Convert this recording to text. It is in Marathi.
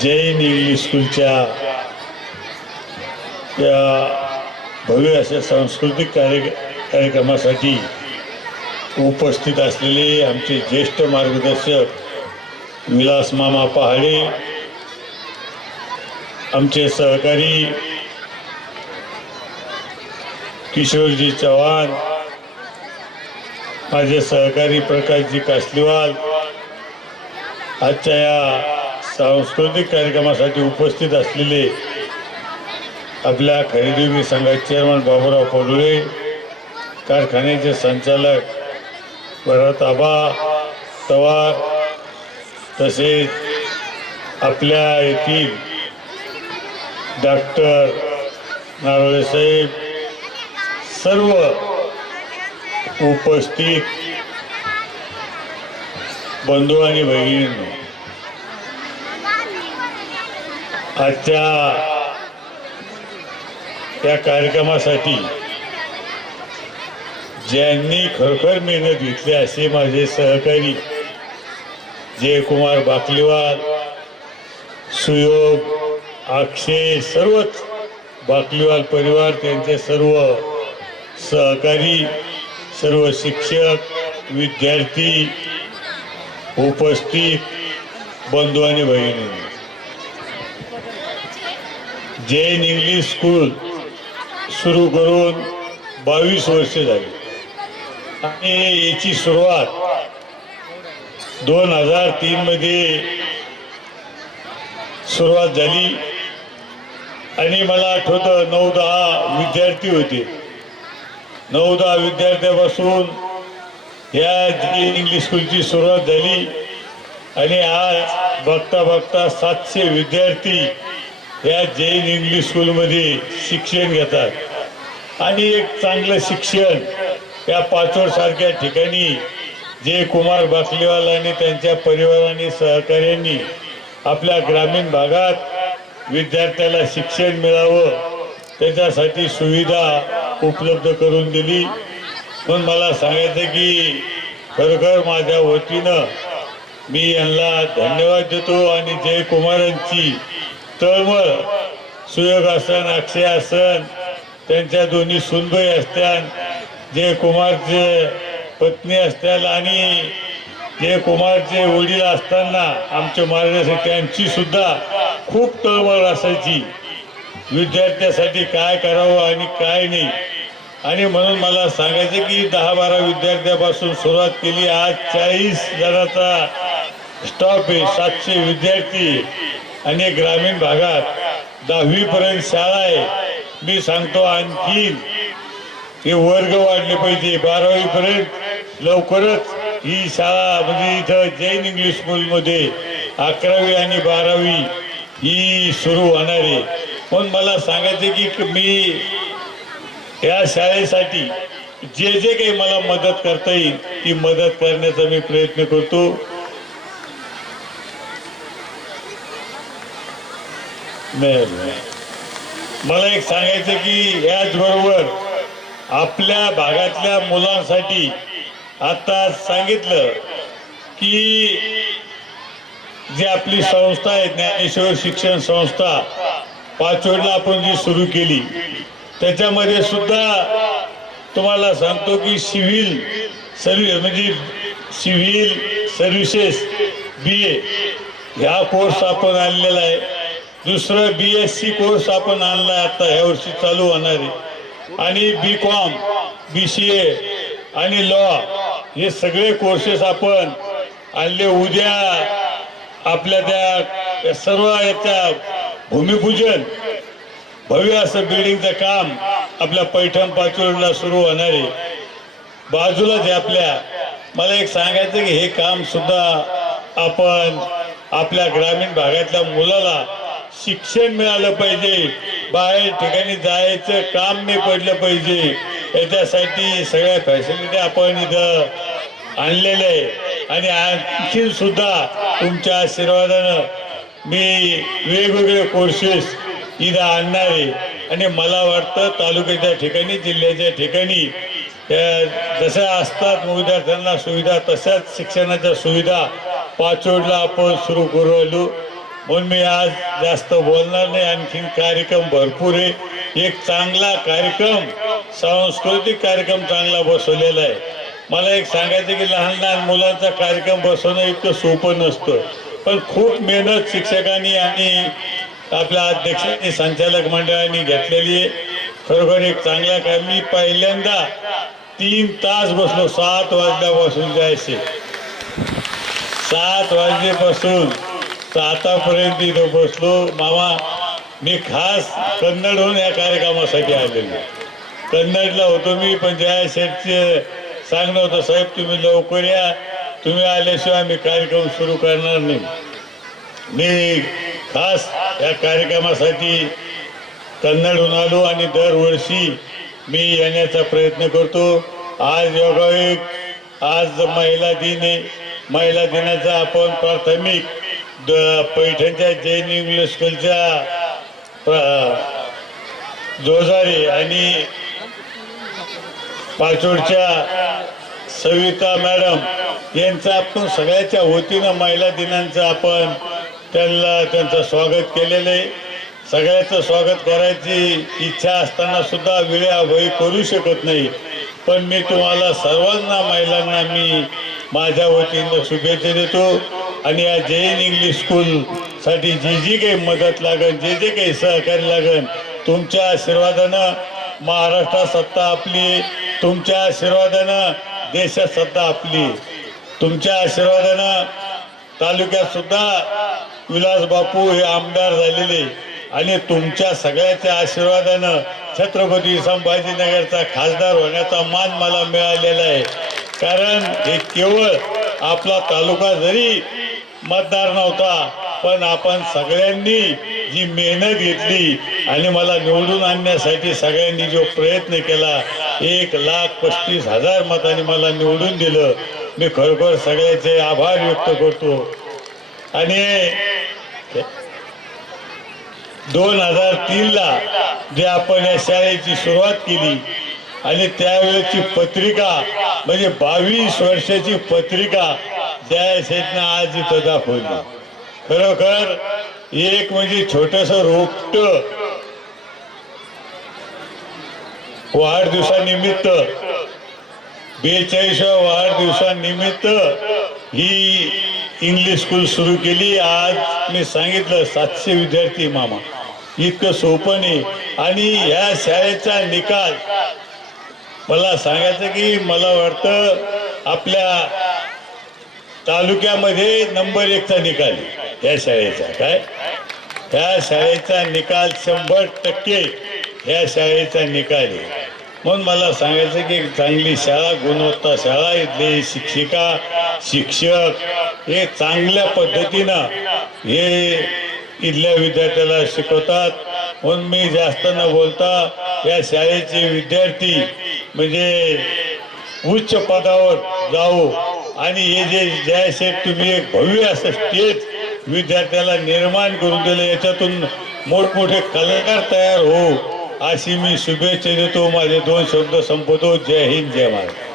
जैन इंग्लिश स्कूलच्या या भव्य अशा सांस्कृतिक कार्यक्रमासाठी उपस्थित असलेले आमचे ज्येष्ठ मार्गदर्शक विलास मामा पहाडे, आमचे सहकारी किशोरजी चव्हाण, माझे सहकारी प्रकाशजी कासलीवाल, आजच्या या सांस्कृतिक कार्यक्रमासाठी उपस्थित असलेले आपल्या खरेदी विक्री संघाचे चेअरमन बाबूराव पडुळे, कारखान्याचे संचालक भरत आबा तवार, तसेच आपल्या येथील डॉक्टर नारोळे साहेब, सर्व उपस्थित बंधू आणि भगिनींनो, आजच्या या कार्यक्रमासाठी ज्यांनी खरोखर मेहनत घेतली असे माझे सहकारी जयकुमार बाकलीवाल, सुयोग, अक्षय, सर्वच बाकलीवाल परिवार, त्यांचे सर्व सहकारी, सर्व शिक्षक, विद्यार्थी, उपस्थित बंधू आणि भगिनी, जैन इंग्लिश स्कूल सुरू करून 22 वर्ष झाली आणि याची सुरुवात 2003 मध्ये सुरुवात झाली आणि मला आठवतं 9-10 विद्यार्थी होते. 9-10 विद्यार्थ्यापासून या जैन इंग्लिश स्कूलची सुरुवात झाली आणि आज बघता बघता 700 विद्यार्थी या जैन इंग्लिश स्कूलमध्ये शिक्षण घेतात आणि एक चांगलं शिक्षण या पाचोड सारख्या ठिकाणी जयकुमार बाकलीवाल आणि त्यांच्या परिवाराने सहकार्यांनी आपल्या ग्रामीण भागात विद्यार्थ्याला शिक्षण मिळावं त्याच्यासाठी सुविधा उपलब्ध करून दिली. म्हणून मला सांगायचं की खरोखर माझ्या वतीनं मी यांना धन्यवाद देतो आणि जयकुमारांची तळमळ, सुयोग असन, अक्षय असन, त्यांच्या दोन्ही सुनबाई असत्यान, जयकुमारचे पत्नी असत्याल आणि जयकुमारचे वडील असताना आमच्या मार्गदर्शक त्यांची सुद्धा खूप तळमळ असायची विद्यार्थ्यासाठी काय करावं आणि काय नाही. आणि म्हणून मला सांगायचं की 10-12 विद्यार्थ्यापासून सुरुवात केली. आज 40 जणांचा स्टॉप आहे, 700 विद्यार्थी आणि ग्रामीण भागात 10वी पर्यंत शाळा आहे. मी सांगतो आणखी हे वर्ग वाढले पाहिजे. 12वी पर्यंत लवकरच ही शाळा म्हणजे इथं जैन इंग्लिश स्कूलमध्ये 11वी आणि 12वी ही सुरू होणार आहे. पण मला सांगायचे की मी या शाळेसाठी जे जे काही मला मदत करता येईल ती मदत करण्याचा मी प्रयत्न करतो. मला एक सांगायचं की याचबरोबर आपल्या भागातल्या मुलांसाठी आता सांगितलं की जी आपली संस्था आहे ज्ञानेश्वर शिक्षण संस्था पाचोडला आपण जी सुरू केली त्याच्यामध्ये सुद्धा तुम्हाला सांगतो की सिव्हिल सर्व्हिस म्हणजे सिव्हिल सर्व्हिसेस BA ह्या कोर्स आपण आणलेला आहे. दुसरं BSc कोर्स आपण आणला आता ह्या वर्षी चालू होणार आहे आणि BCom, BCA आणि लॉ हे सगळे कोर्सेस आपण आणले. उद्या आपल्या त्या सर्व याच्या भूमिपूजन भव्य असं बिल्डिंगचं काम आपल्या पैठण पाचोडला सुरू होणार आहे. बाजूलाच आहे आपल्या. मला एक सांगायचं की हे काम सुद्धा आपण आपल्या ग्रामीण भागातल्या मुलाला शिक्षण मिळालं पाहिजे, बाहेर ठिकाणी जायचं काम नाही पडलं पाहिजे, याच्यासाठी सगळ्या फॅसिलिटी आपण इथं आणलेल्या आहे. आणि आणखी सुद्धा तुमच्या आशीर्वादानं मी वेगवेगळे कोर्सेस इथं आणणार आहे. आणि मला वाटतं तालुक्याच्या ठिकाणी, जिल्ह्याच्या ठिकाणी जशा असतात विद्यार्थ्यांना सुविधा तशाच शिक्षणाच्या सुविधा पाचोडला आपण सुरू करू राहिलो. म्हणून मी आज जास्त बोलणार नाही. आणखीन कार्यक्रम भरपूर आहे. एक चांगला कार्यक्रम, सांस्कृतिक कार्यक्रम चांगला बसवलेला आहे. मला एक सांगायचं की लहान लहान मुलांचा कार्यक्रम बसवणं इतकं सोपं नसतं, पण खूप मेहनत शिक्षकांनी आणि आपल्या अध्यक्षांनी, संचालक मंडळाने घेतलेली आहे. खरोखर एक चांगला काय. मी पहिल्यांदा 3 तास बसलो, 7 वाजल्यापासून जायचे, 7 वाजल्यापासून तर आतापर्यंत इथं बसलो. मामा, मी खास कन्नडहून या कार्यक्रमासाठी आलेलो. कन्नडला होतो मी, पण जयशेठचे सांगणं होतं, साहेब तुम्ही लवकर या, तुम्ही आल्याशिवाय आम्ही कार्यक्रम सुरू करणार नाही. मी खास या कार्यक्रमासाठी कन्नडहून आलो आणि दरवर्षी मी येण्याचा प्रयत्न करतो. आज योगायोग, आज महिला दिन आहे. महिला दिनाचा आपण प्राथमिक पैठणच्या जैन इंग्लिश स्कूलच्या जोजारे आणि पाचोडच्या सविता मॅडम यांचं आपण सगळ्याच्या वतीनं महिला दिनांचं आपण त्यांचं स्वागत केलेलं आहे. सगळ्याचं स्वागत करायची इच्छा असताना सुद्धा वेळेअभावी करू शकत नाही, पण मी तुम्हाला सर्वांना महिलांना मी माझ्या वतीनं शुभेच्छा देतो. आणि या जैन इंग्लिश स्कूलसाठी जी जी काही मदत लागेल, जे जे काही सहकार्य लागेल, तुमच्या आशीर्वादानं महाराष्ट्रात सत्ता आपली, तुमच्या आशीर्वादानं देशात सत्ता आपली, तुमच्या आशीर्वादानं तालुक्यात सुद्धा विलास बापू हे आमदार झालेले आणि तुमच्या सगळ्याच्या आशीर्वादानं छत्रपती संभाजीनगरचा खासदार होण्याचा मान मला मिळालेला आहे. कारण हे केवळ आपला तालुका जरी मतदार नव्हता, पण आपण सगळ्यांनी जी मेहनत घेतली आणि मला निवडून आणण्यासाठी सगळ्यांनी जो प्रयत्न केला, 1,35,000 मतांनी मला निवडून दिलं. मी खरोखर सगळ्याचे आभार व्यक्त करतो. आणि 2003ला जे आपण या शाळेची सुरुवात केली आणि त्यावेळेची पत्रिका म्हणजे 22 वर्षाची पत्रिका जयशेठनं आज इथं दाखवली. खरोखर एक म्हणजे छोटंसं रोपटं वाढदिवसानिमित्त, 42व्या वाढदिवसानिमित्त ही इंग्लिश स्कूल सुरू केली. आज मी सांगितलं 700 विद्यार्थी. मामा, इतकं सोपं नाही. आणि ह्या शाळेचा निकाल मला सांगायचं की मला वाटतं आपल्या तालुक्यामध्ये नंबर 1चा निकाल या शाळेचा. काय ह्या शाळेचा निकाल 100% ह्या शाळेचा निकाल आहे. म्हणून मला सांगायचं की चांगली शाळा, गुणवत्ता शाळा, इथले शिक्षिका शिक्षक हे चांगल्या पद्धतीनं हे इथल्या विद्यार्थ्याला शिकवतात. म्हणून मी जास्त न बोलता या शाळेचे विद्यार्थी म्हणजे उच्च पदावर जाऊ आणि हे जे जयशेठ तुम्ही एक भव्य असं स्टेज विद्यार्थ्याला निर्माण करून दिलं, याच्यातून मोठमोठे कलाकार तयार हो अशी मी शुभेच्छा देतो. माझे 2 शब्द संपवतो. जय हिंद, जय महाराष्ट्र.